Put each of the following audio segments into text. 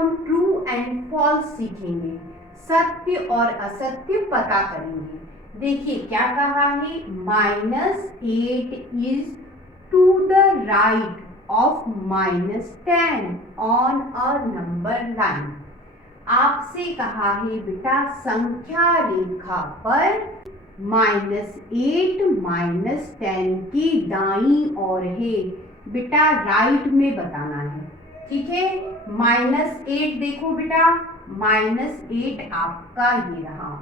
हम true and false सीखेंगे, सत्य और असत्य पता करेंगे। देखिए क्या कहा है, -8 is to the right of -10 on a number line. आपसे कहा है बेटा संख्या रेखा पर -8 -10 की दाईं ओर है, बेटा राइट में बताना है। ठीक है, -8 देखो बेटा, -8 आपका ये रहा,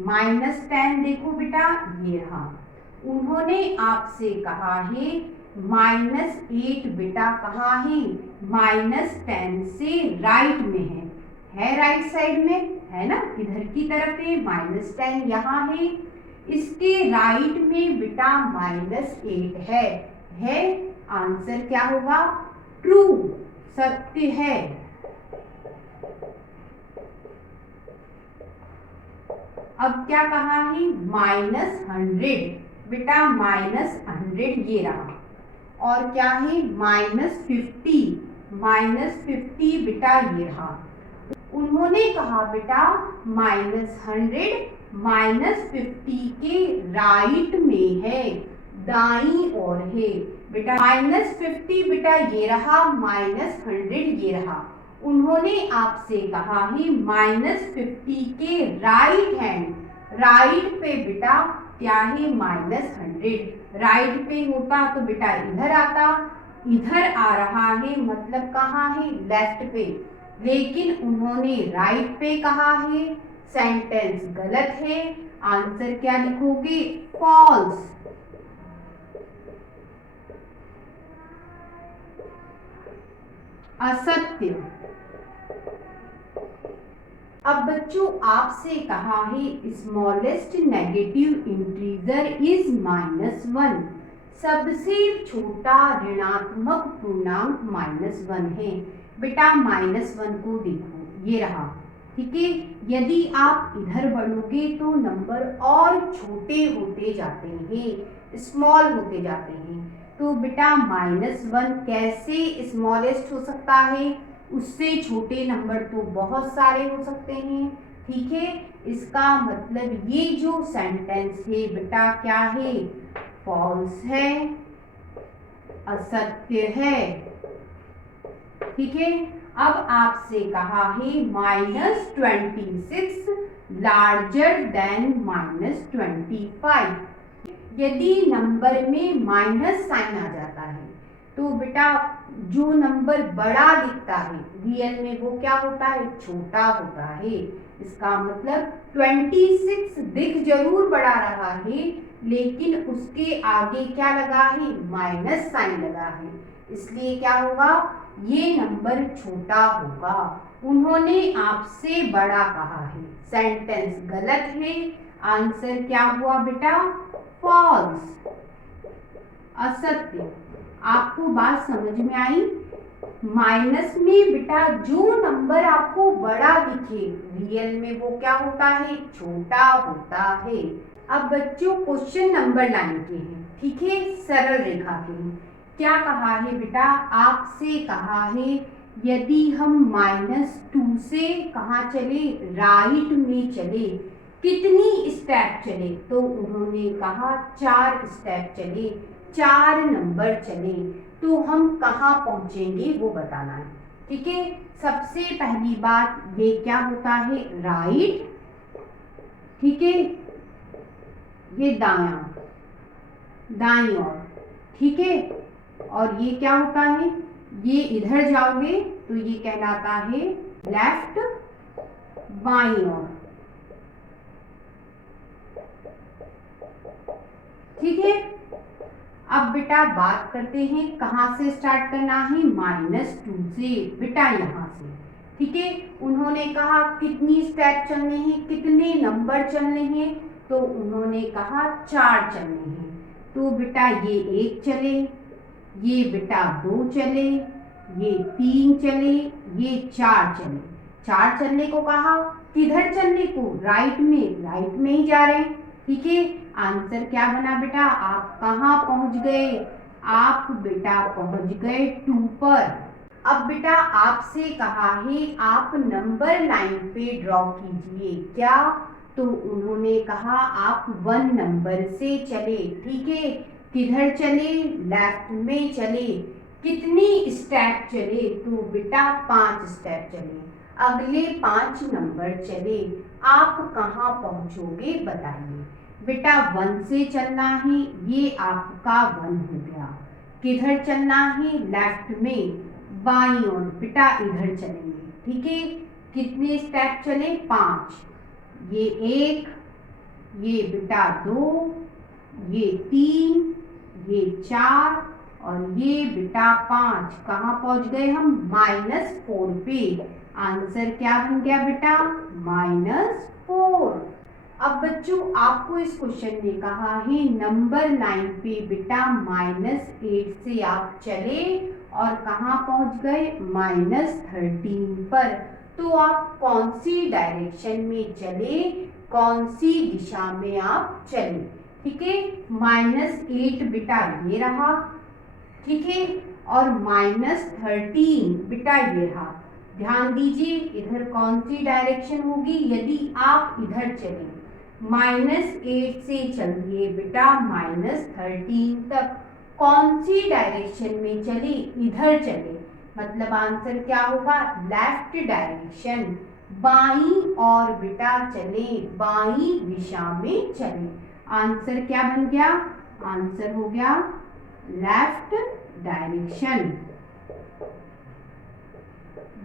-10 देखो बेटा ये रहा। उन्होंने आपसे कहा है -8 बेटा कहाँ है, -10 से राइट में है राइट साइड में है ना, इधर की तरफ है, -10 यहाँ है, इसके राइट में बेटा -8 है। आंसर क्या होगा, ट्रू, सत्य है। अब क्या कहा है, -100 बेटा, -100 ये रहा, और क्या है -50 बेटा ये रहा। उन्होंने कहा बेटा -100 -50 के राइट में है, दाईं ओर है बेटा। -50 बेटा ये रहा, -100 ये रहा। उन्होंने आपसे कहा है -50 के राइट हैंड, राइट पे बेटा क्या है, -100 राइट पे होता तो बेटा इधर आता, इधर आ रहा है मतलब कहाँ है, लेफ्ट पे, लेकिन उन्होंने राइट पे कहा है, सेंटेंस गलत है। आंसर क्या लिखोगे, फॉल्स, असत्य। अब बच्चों आपसे कहा है स्मॉलेस्ट नेगेटिव इंटीजर इज -1, सबसे छोटा ऋणात्मक पूर्णांक -1 है। बेटा -1 को देखो ये रहा, ठीक है। यदि आप इधर बढ़ोगे तो नंबर और छोटे होते जाते हैं, स्मॉल होते जाते हैं, तो बेटा -1 कैसे स्मॉलेस्ट हो सकता है, उससे छोटे नंबर तो बहुत सारे हो सकते हैं। ठीक है, इसका मतलब ये जो सेंटेंस है बेटा क्या है, फॉल्स है, असत्य है। ठीक है, अब आपसे कहा है -26 लार्जर देन -25। यदि नंबर में माइनस साइन आ जाता है तो बेटा जो नंबर बड़ा दिखता है रियल में वो क्या होता है, छोटा होता है। इसका मतलब 26 दिख जरूर बड़ा रहा है, लेकिन उसके आगे क्या लगा है, माइनस साइन लगा है, इसलिए क्या होगा, ये नंबर छोटा होगा। उन्होंने आपसे बड़ा कहा है, सेंटेंस गलत है। आंसर क्या हुआ बेटा, फॉल्स, असत्य। आपको बात समझ में आई? माइनस में बेटा जो नंबर आपको बड़ा दिखे रियल में वो क्या होता है, छोटा होता है। अब बच्चों क्वेश्चन नंबर 9 के हैं, ठीक है, सरल रेखा के हैं। क्या कहा है बेटा, आपसे कहा है यदि हम -2 से कहाँ चले, राइट में चले, कितनी स्टेप चले, तो उन्होंने कहा 4 स्टेप चले, 4 नंबर चले, तो हम कहाँ पहुंचेंगे वो बताना है। ठीक है, सबसे पहली बात ये क्या होता है, राइट, ठीक है, ये दायां, दाईं ओर, ठीक है, और ये क्या होता है, ये इधर जाओगे तो ये कहलाता है लेफ्ट, बाईं ओर। ठीक है, अब बेटा बात करते हैं कहाँ से स्टार्ट करना है, -2 से, बेटा यहाँ से। ठीक है, उन्होंने कहा कितनी स्टेप चलने हैं, कितने नंबर चलने हैं, तो उन्होंने कहा 4 चलने हैं। तो बेटा ये 1 चले, ये बेटा 2 चले, ये 3 चले, ये 4 चले। 4 चलने को कहा, किधर चलने को, राइट में ही जा रहे हैं। ठीक है, आंसर क्या बना बेटा, आप कहाँ पहुंच गए, आप बेटा पहुंच गए 2 पर। अब बेटा आपसे कहा है आप नंबर लाइन पे ड्रॉ कीजिए। क्या? तो उन्होंने कहा आप 1 नंबर से चले। ठीक है, किधर चले? लेफ्ट में चले। कितनी स्टेप चले? तो बेटा 5 स्टेप चले। अगले 5 नंबर चले। आप कहाँ पहुंचोगे बताइए। बेटा 1 से चलना है, ये आपका 1 हो गया। किधर चलना है? लेफ्ट में, बाईं ओर। बेटा इधर चलेंगे। ठीक है, कितने स्टेप चले? 5। ये 1, ये बेटा 2, ये 3, ये 4 और ये बेटा 5। कहाँ पहुंच गए हम? -4 पे। आंसर क्या बन गया बेटा? -4। अब बच्चों आपको इस क्वेश्चन में कहा है नंबर लाइन पे बेटा -8 से आप चले और कहाँ पहुंच गए? -13 पर। तो आप कौन सी डायरेक्शन में चले, कौन सी दिशा में आप चले? ठीक है, -8 बेटा ये रहा। ठीक है, और -13 बेटा ये रहा। ध्यान दीजिए इधर कौन सी डायरेक्शन होगी? यदि आप इधर चले, -8 से चलिए बेटा -13 तक, कौन सी डायरेक्शन में चले? इधर चले। मतलब आंसर क्या होगा? लेफ्ट डायरेक्शन, बाईं और बेटा चले, बाईं दिशा में चले। आंसर क्या बन गया? आंसर हो गया लेफ्ट डायरेक्शन,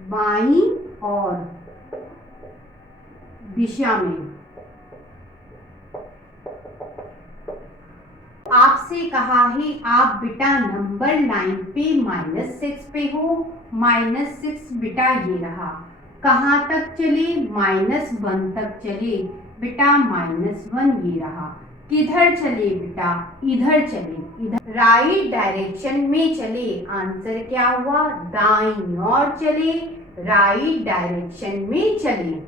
बाईं और दिशा में। आपसे कहा है आप बेटा नंबर लाइन पे -6 पे हो। -6 बेटा ये रहा। कहाँ तक चले? -1 तक चले। बेटा -1 ये रहा। किधर चले बेटा? इधर चले, इधर राइट डायरेक्शन में चले। आंसर क्या हुआ? दाईं ओर चले, राइट डायरेक्शन में चले।